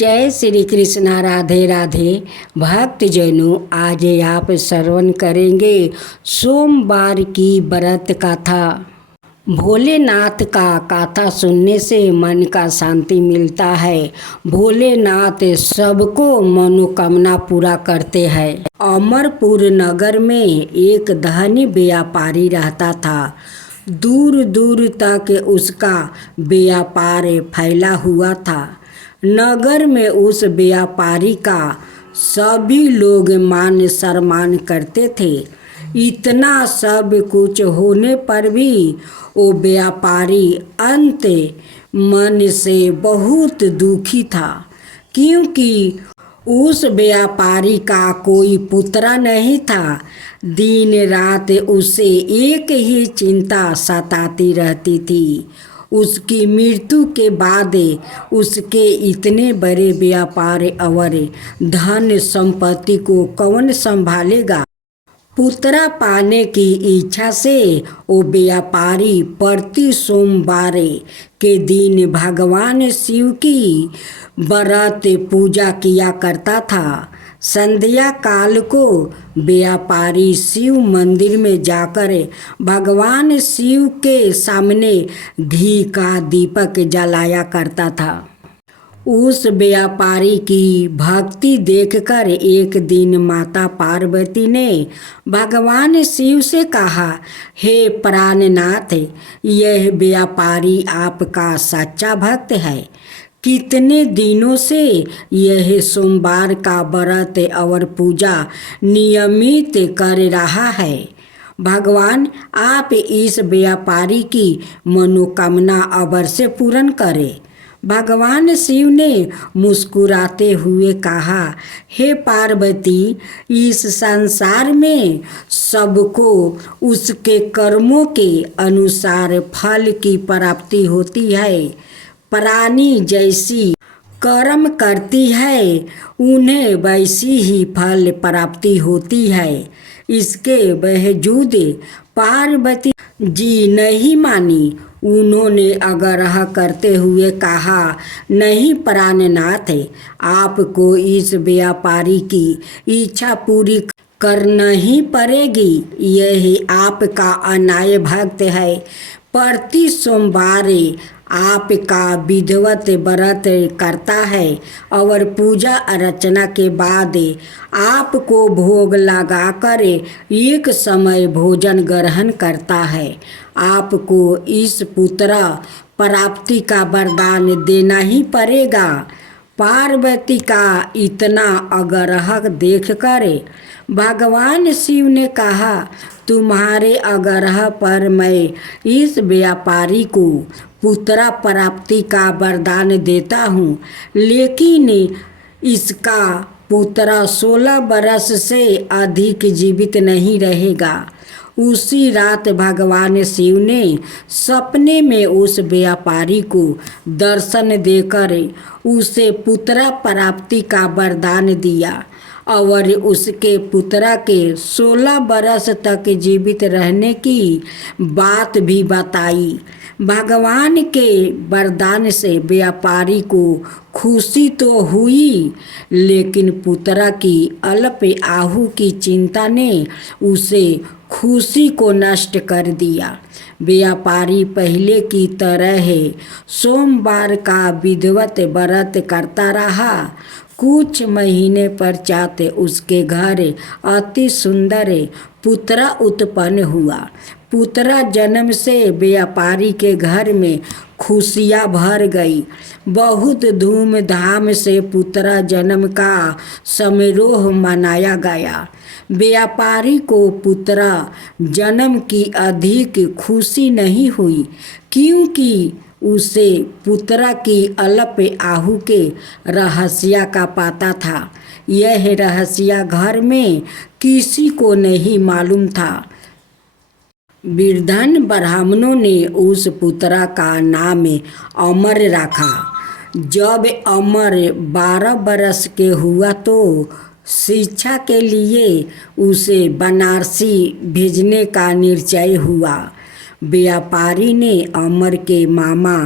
जय श्री कृष्णा। राधे राधे। भक्तजनों, आज आप श्रवण करेंगे सोमवार की व्रत कथा। भोलेनाथ का कथा सुनने से मन का शांति मिलता है। भोलेनाथ सबको मनोकामना पूरा करते हैं। अमरपुर नगर में एक धनी व्यापारी रहता था। दूर दूर तक उसका व्यापार फैला हुआ था। नगर में उस व्यापारी का सभी लोग मान सम्मान करते थे। इतना सब कुछ होने पर भी वो व्यापारी अंत मन से बहुत दुखी था, क्योंकि उस व्यापारी का कोई पुत्र नहीं था। दिन रात उसे एक ही चिंता सताती रहती थी। उसकी मृत्यु के बाद उसके इतने बड़े व्यापार और धन संपत्ति को कौन संभालेगा। पुत्र पाने की इच्छा से वो व्यापारी प्रति सोमवार के दिन भगवान शिव की व्रत पूजा किया करता था। संध्या काल को व्यापारी शिव मंदिर में जाकर भगवान शिव के सामने घी का दीपक जलाया करता था। उस व्यापारी की भक्ति देखकर एक दिन माता पार्वती ने भगवान शिव से कहा, हे प्राणनाथ, यह व्यापारी आपका सच्चा भक्त है। कितने दिनों से यह सोमवार का व्रत और पूजा नियमित कर रहा है। भगवान, आप इस व्यापारी की मनोकामना अवश्य पूर्ण करें। भगवान शिव ने मुस्कुराते हुए कहा, हे पार्वती, इस संसार में सबको उसके कर्मों के अनुसार फल की प्राप्ति होती है। प्राणी जैसी कर्म करती है उन्हें वैसी ही फल प्राप्ति होती है। इसके बावजूद पार्वती जी नहीं मानी। उन्होंने आग्रह करते हुए कहा, नहीं प्राणनाथ, आपको इस व्यापारी की इच्छा पूरी करना ही पड़ेगी। यही आपका अनाय भक्त है। प्रति सोमवार आपका विधिवत व्रत करता है और पूजा अर्चना के बाद आपको भोग लगाकर एक समय भोजन ग्रहण करता है। आपको इस पुत्र प्राप्ति का वरदान देना ही पड़ेगा। पार्वती का इतना आग्रह देखकर भगवान शिव ने कहा, तुम्हारे आग्रह पर मैं इस व्यापारी को पुत्र प्राप्ति का वरदान देता हूँ, लेकिन इसका पुत्र 16 वर्ष से अधिक जीवित नहीं रहेगा। उसी रात भगवान शिव ने सपने में उस व्यापारी को दर्शन देकर उसे पुत्र प्राप्ति का वरदान दिया और उसके पुत्र के 16 वर्ष तक जीवित रहने की बात भी बताई। भगवान के वरदान से व्यापारी को खुशी तो हुई, लेकिन पुत्र की अल्प आयु की चिंता ने उसे खुशी को नष्ट कर दिया। व्यापारी पहले की तरह सोमवार का विधिवत व्रत करता रहा। कुछ महीने पश्चात उसके घर अति सुंदर पुत्र उत्पन्न हुआ। पुत्र जन्म से व्यापारी के घर में खुशियाँ भर गई। बहुत धूमधाम से पुत्र जन्म का समारोह मनाया गया। व्यापारी को पुत्र जन्म की अधिक खुशी नहीं हुई, क्योंकि उसे पुत्र की अल्प आयु के रहस्य का पता था। यह रहस्य घर में किसी को नहीं मालूम था। वृद्धन ब्राह्मणों ने उस पुत्र का नाम अमर रखा। जब अमर 12 वर्ष के हुआ तो शिक्षा के लिए उसे बनारसी भेजने का निश्चय हुआ। व्यापारी ने अमर के मामा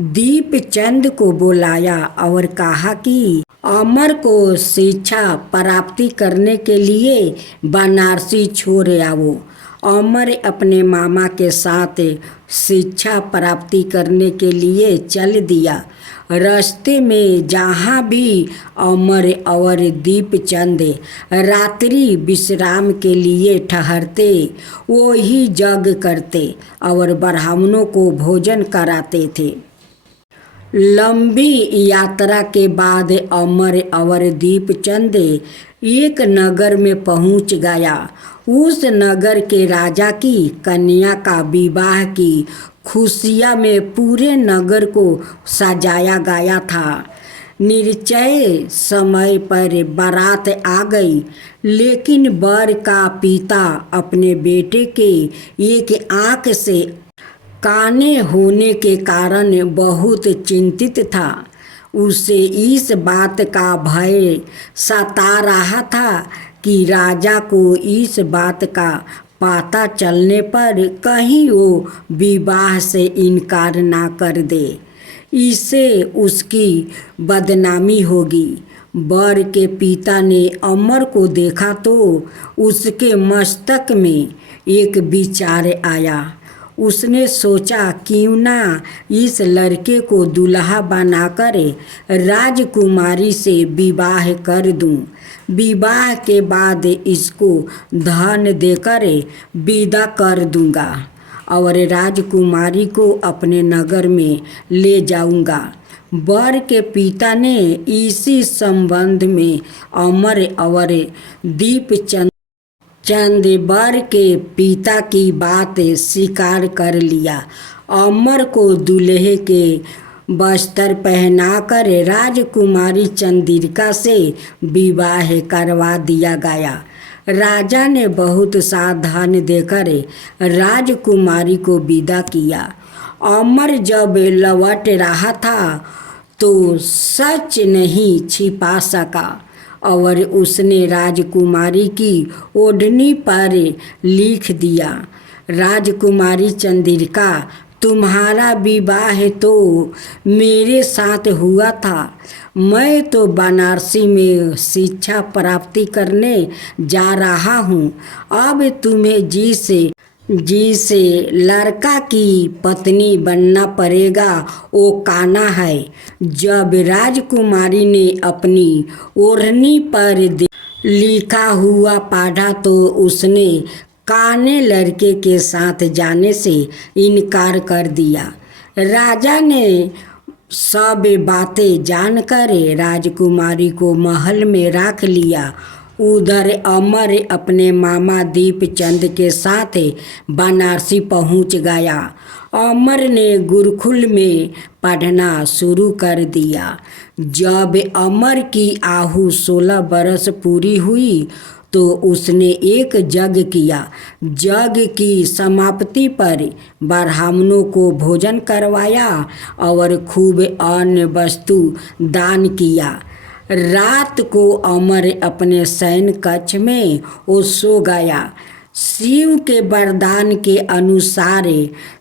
दीपचंद को बुलाया और कहा कि अमर को शिक्षा प्राप्ति करने के लिए बनारसी छोड़ आओ। अमर अपने मामा के साथ शिक्षा प्राप्ति करने के लिए चल दिया। रास्ते में जहाँ भी अमर और दीपचंद रात्रि विश्राम के लिए ठहरते, वो ही जग करते और ब्राह्मणों को भोजन कराते थे। लंबी यात्रा के बाद अमर और दीपचंद एक नगर में पहुंच गया। उस नगर के राजा की कन्या का विवाह की खुशियाँ में पूरे नगर को सजाया गया था। निश्चय समय पर बारात आ गई, लेकिन वर का पिता अपने बेटे के एक आँख से काने होने के कारण बहुत चिंतित था। उसे इस बात का भय सता रहा था कि राजा को इस बात का पता चलने पर कहीं वो विवाह से इनकार ना कर दे, इससे उसकी बदनामी होगी। वर के पिता ने अमर को देखा तो उसके मस्तक में एक विचार आया। उसने सोचा क्यों ना इस लड़के को दूल्हा बनाकर राजकुमारी से विवाह कर दूं। विवाह के बाद इसको धन देकर विदा कर दूंगा और राजकुमारी को अपने नगर में ले जाऊंगा। वर के पिता ने इसी संबंध में अमर और दीपचंद वर के पिता की बात स्वीकार कर लिया। अमर को दूल्हे के वस्त्र पहनाकर राजकुमारी चंद्रिका से विवाह करवा दिया गया। राजा ने बहुत सा धन देकर राजकुमारी को विदा किया। अमर जब लौट रहा था तो सच नहीं छिपा सका और उसने राजकुमारी की ओढ़नी पर लिख दिया, राजकुमारी चंद्रिका, तुम्हारा विवाह तो मेरे साथ हुआ था। मैं तो बनारसी में शिक्षा प्राप्ति करने जा रहा हूँ। अब तुम्हें जिस लड़का की पत्नी बनना पड़ेगा वो काना है। जब राजकुमारी ने अपनी ओढ़नी पर लिखा हुआ पढ़ा तो उसने काने लड़के के साथ जाने से इनकार कर दिया। राजा ने सब बातें जानकर राजकुमारी को महल में रख लिया। उधर अमर अपने मामा दीपचंद के साथ बनारसी पहुंच गया। अमर ने गुरुकुल में पढ़ना शुरू कर दिया। जब अमर की आयु 16 बरस पूरी हुई तो उसने एक यज्ञ किया। यज्ञ की समाप्ति पर ब्राह्मणों को भोजन करवाया और खूब अन्न वस्तु दान किया। रात को अमर अपने शयन कक्ष में वो सो गया। शिव के वरदान के अनुसार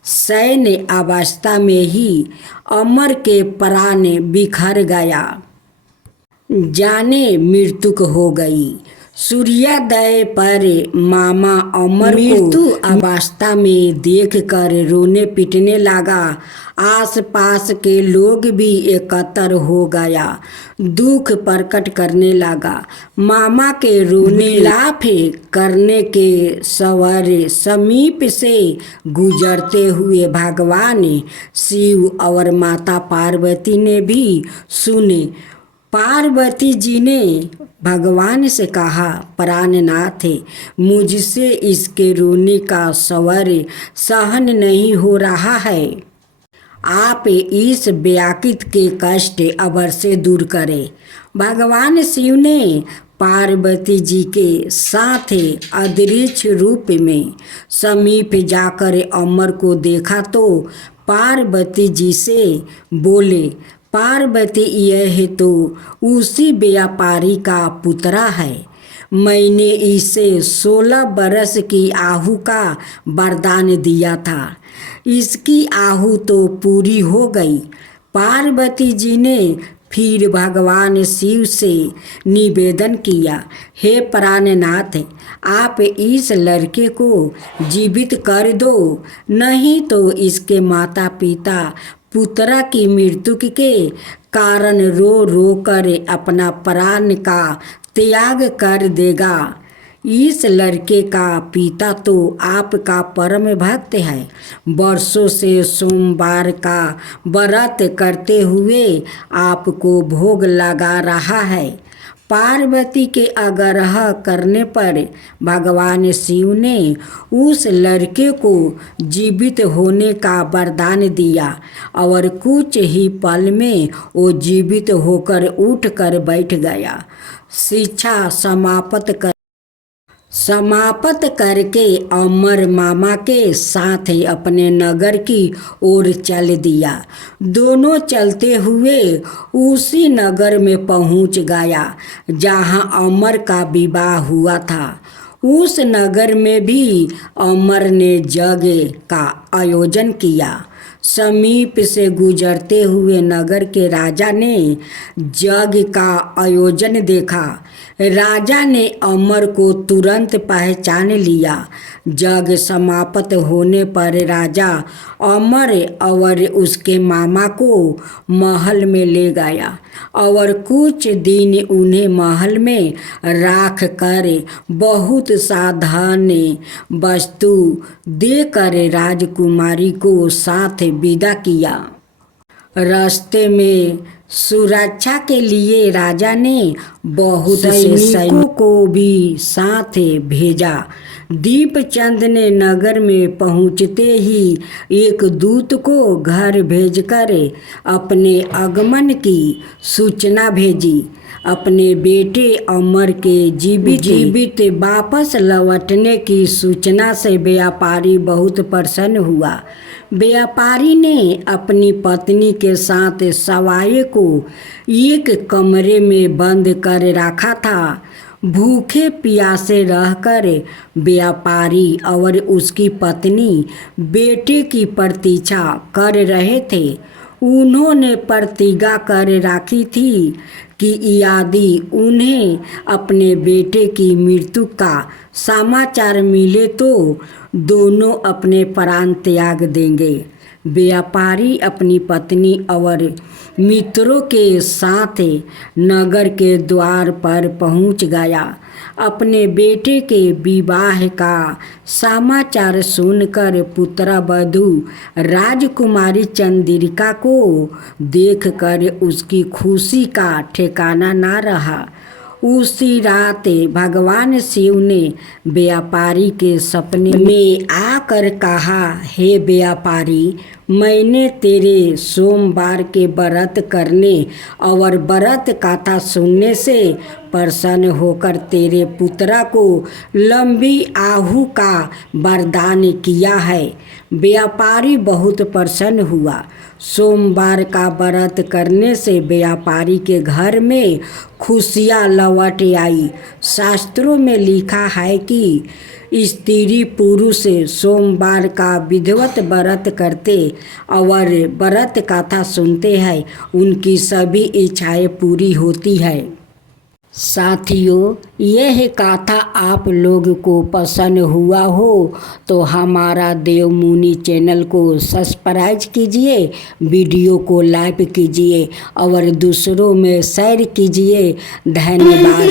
शयन अवस्था में ही अमर के प्राण बिखर गया, जाने मृत्यु हो गई। सूर्योदय पर मामा अमर को अवस्था में देखकर रोने पिटने लगा। आसपास के लोग भी एकत्र हो गया, दुख प्रकट करने लगा। मामा के रोने लाफे करने के सवर समीप से गुजरते हुए भगवान शिव और माता पार्वती ने भी सुने। पार्वती जी ने भगवान से कहा, प्राणनाथ, मुझसे इसके रोने का स्वर सहन नहीं हो रहा है। आप इस व्याकुल के कष्ट अवश्य दूर करें। भगवान शिव ने पार्वती जी के साथ अदृश्य रूप में समीप जाकर अमर को देखा तो पार्वती जी से बोले, पार्वती, यह तो उसी व्यापारी का पुतरा है। मैंने इसे 16 बरस की आहू का वरदान दिया था। इसकी आहू तो पूरी हो गई। पार्वती जी ने फिर भगवान शिव से निवेदन किया, हे प्राणनाथ, आप इस लड़के को जीवित कर दो, नहीं तो इसके माता पिता पुत्रा की मृत्यु के कारण रो रो कर अपना प्राण का त्याग कर देगा। इस लड़के का पिता तो आपका परम भक्त है, वर्षों से सोमवार का व्रत करते हुए आपको भोग लगा रहा है। पार्वती के आग्रह करने पर भगवान शिव ने उस लड़के को जीवित होने का वरदान दिया और कुछ ही पल में वो जीवित होकर उठकर बैठ गया। शिक्षा समाप्त करके अमर मामा के साथ अपने नगर की ओर चल दिया। दोनों चलते हुए उसी नगर में पहुंच गया जहां अमर का विवाह हुआ था। उस नगर में भी अमर ने यज्ञ का आयोजन किया। समीप से गुजरते हुए नगर के राजा ने यज्ञ का आयोजन देखा। राजा ने अमर को तुरंत पहचान लिया। यज्ञ समाप्त होने पर राजा अमर और उसके मामा को महल में ले गया और कुछ दिन उन्हें महल में राख कर बहुत साधारण वस्तु देकर राजकुमारी को साथ विदा किया। रास्ते में सुरक्षा के लिए राजा ने बहुत से सैनिकों को भी साथ भेजा। दीपचंद ने नगर में पहुंचते ही एक दूत को घर भेजकर अपने आगमन की सूचना भेजी। अपने बेटे अमर के जीवित वापस लौटने की सूचना से व्यापारी बहुत प्रसन्न हुआ। व्यापारी ने अपनी पत्नी के साथ सवाए को एक कमरे में बंद कर रखा था। भूखे प्यासे रहकर व्यापारी और उसकी पत्नी बेटे की प्रतीक्षा कर रहे थे। उन्होंने प्रतिज्ञा कर रखी थी कि यदि उन्हें अपने बेटे की मृत्यु का समाचार मिले तो दोनों अपने प्राण त्याग देंगे। व्यापारी अपनी पत्नी और मित्रों के साथ नगर के द्वार पर पहुंच गया। अपने बेटे के विवाह का समाचार सुनकर पुत्रवधू राजकुमारी चंद्रिका को देखकर उसकी खुशी का ठिकाना ना रहा। उसी रात भगवान शिव ने व्यापारी के सपने में आकर कहा, हे व्यापारी, मैंने तेरे सोमवार के व्रत करने और व्रत कथा सुनने से प्रसन्न होकर तेरे पुत्रा को लंबी आहू का वरदान किया है। व्यापारी बहुत प्रसन्न हुआ। सोमवार का व्रत करने से व्यापारी के घर में खुशियाँ लौट आई। शास्त्रों में लिखा है कि स्त्री पुरुष सोमवार का विधिवत व्रत करते और व्रत कथा सुनते हैं, उनकी सभी इच्छाएं पूरी होती है। साथियों, यह कथा आप लोग को पसंद हुआ हो तो हमारा देव मुनि चैनल को सब्सक्राइब कीजिए, वीडियो को लाइक कीजिए और दूसरों में शेयर कीजिए। धन्यवाद।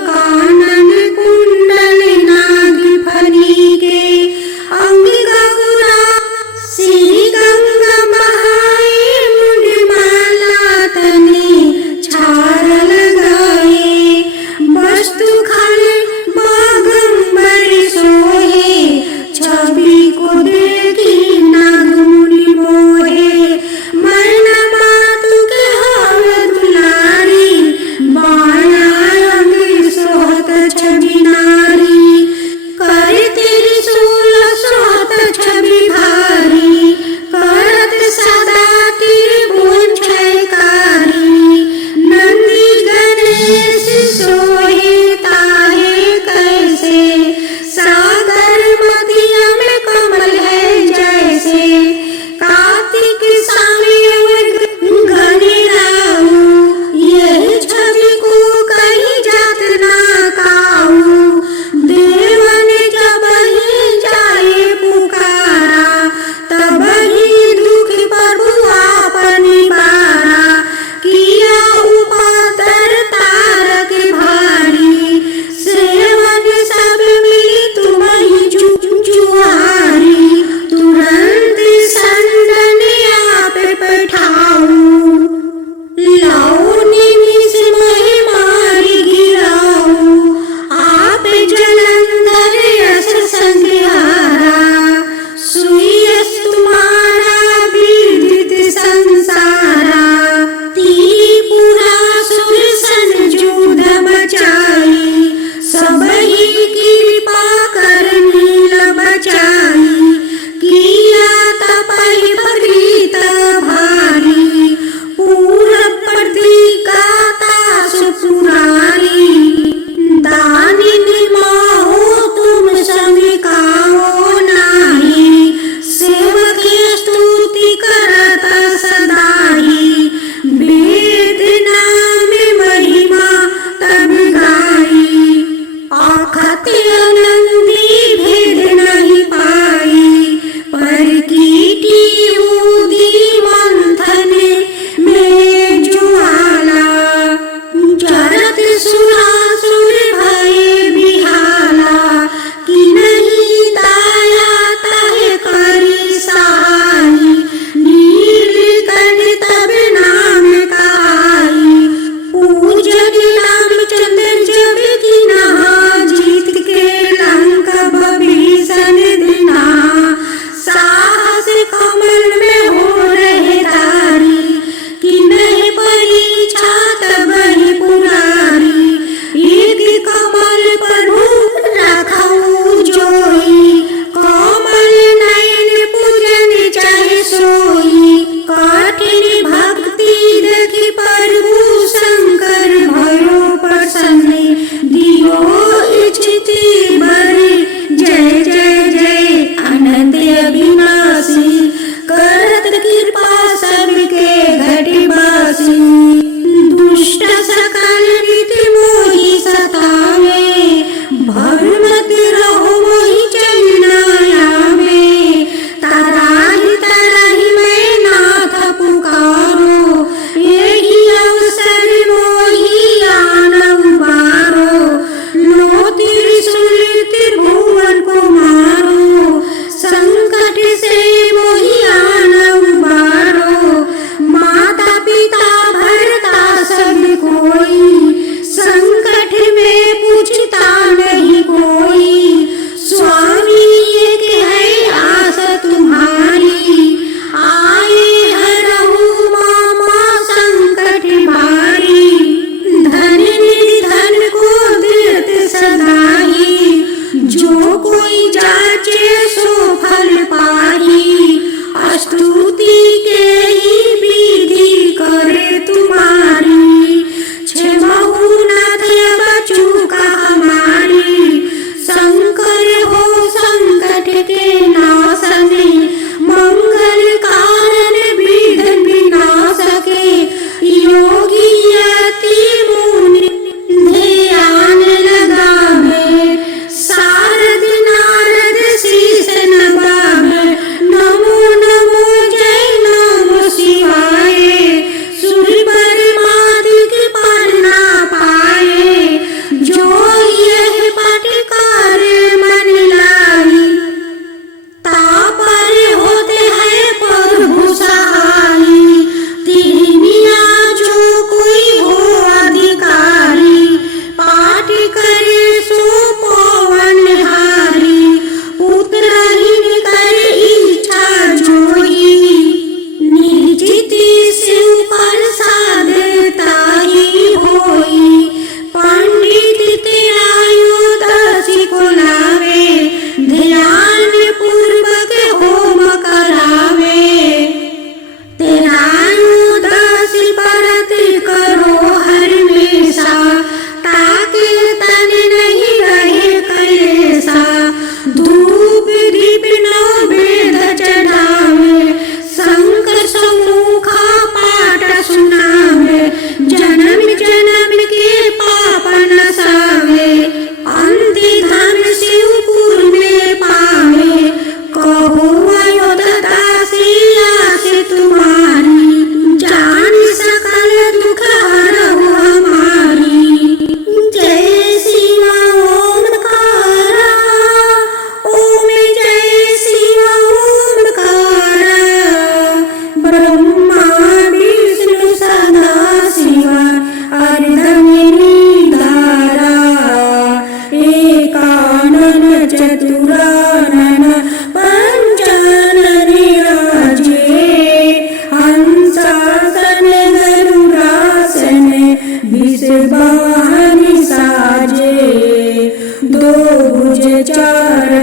कानन कुंडल नाग फरी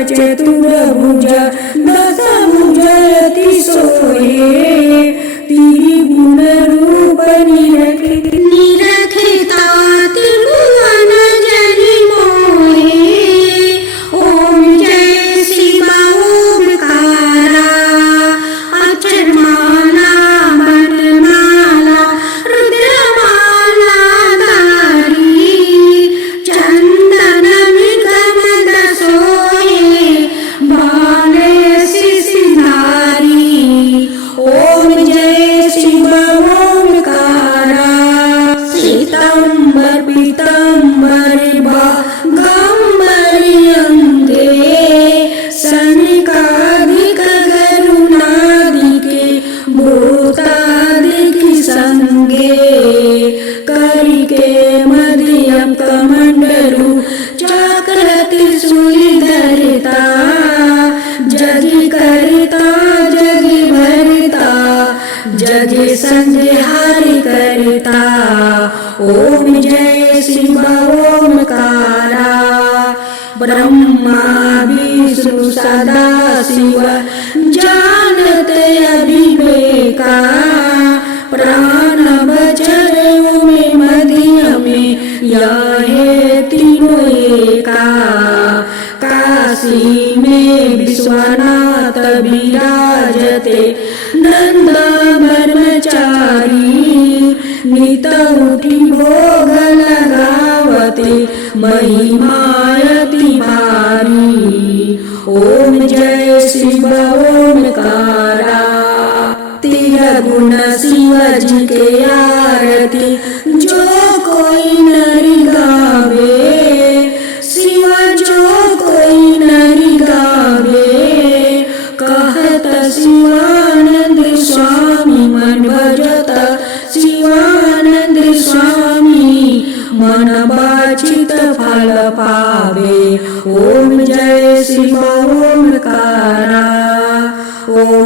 चतुर्भुज दशभुज अति सोहे त्रिगुण रूप निरखिता त्रिभुवन जनि मोहे। ओम जय शिव ओमकारा अक्षरमाला वनमाला रुद्रमाला धारी चंदन निगम दसोहे बाले शिशिधारी। ओम जय शिव ओमकारा श्वेतांबर पीतांबर बागंबरी अंगे सनिकादिक गरुणादिके भूतादिक संगे करिके मध्यम कमंडलु चक्र त्रिशूलधरिता जगि करिता जगि भरिता जगि संहारि करिता। ओम जय शिव ओमकारा ब्रह्मा विष्णु सदा शिव जानते अभिवेका प्राण वचन में मध्य में यहे तीनों एका। काशी में विश्वनाथ विराजते नंद ब्रह्मचारी नित उठी भोग लगावते महिमायति भारी। ओम जय शिव ओमकारा तिरगुण शिव जी के आरती जो कोई नरि गावे शिव जो कोई नरि गावे कहत शिवानंद स्वामी मन भजत शिवानंद स्वामी मन वांछित फल पावे। ओम जय शिव ओमकारा। ओम